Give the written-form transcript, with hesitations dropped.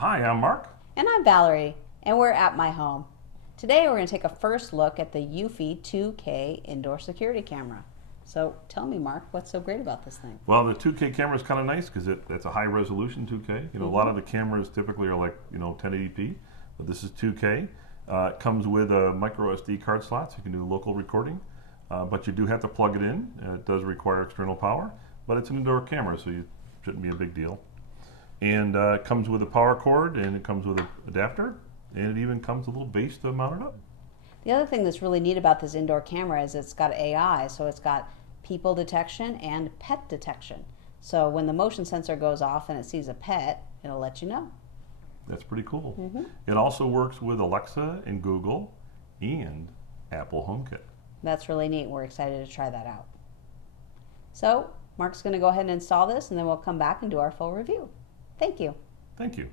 Hi, I'm Mark. And I'm Valerie, and we're at my home. Today we're going to take a first look at the eufy 2K indoor security camera. So tell me, Mark, what's so great about this thing? Well, the 2K camera is kind of nice because it's a high resolution 2K. A lot of the cameras typically are like 1080p, but this is 2K. It comes with a micro SD card slot, so you can do local recording. But you do have to plug it in. It does require external power, but it's an indoor camera, so it shouldn't be a big deal. And it comes with a power cord, and it comes with an adapter, and it even comes with a little base to mount it up. The other thing that's really neat about this indoor camera is it's got AI, so it's got people detection and pet detection. So when the motion sensor goes off and it sees a pet, it'll let you know. That's pretty cool. It also works with Alexa and Google and Apple HomeKit. That's really neat. We're excited to try that out. So Mark's going to go ahead and install this, and then we'll come back and do our full review. Thank you. Thank you.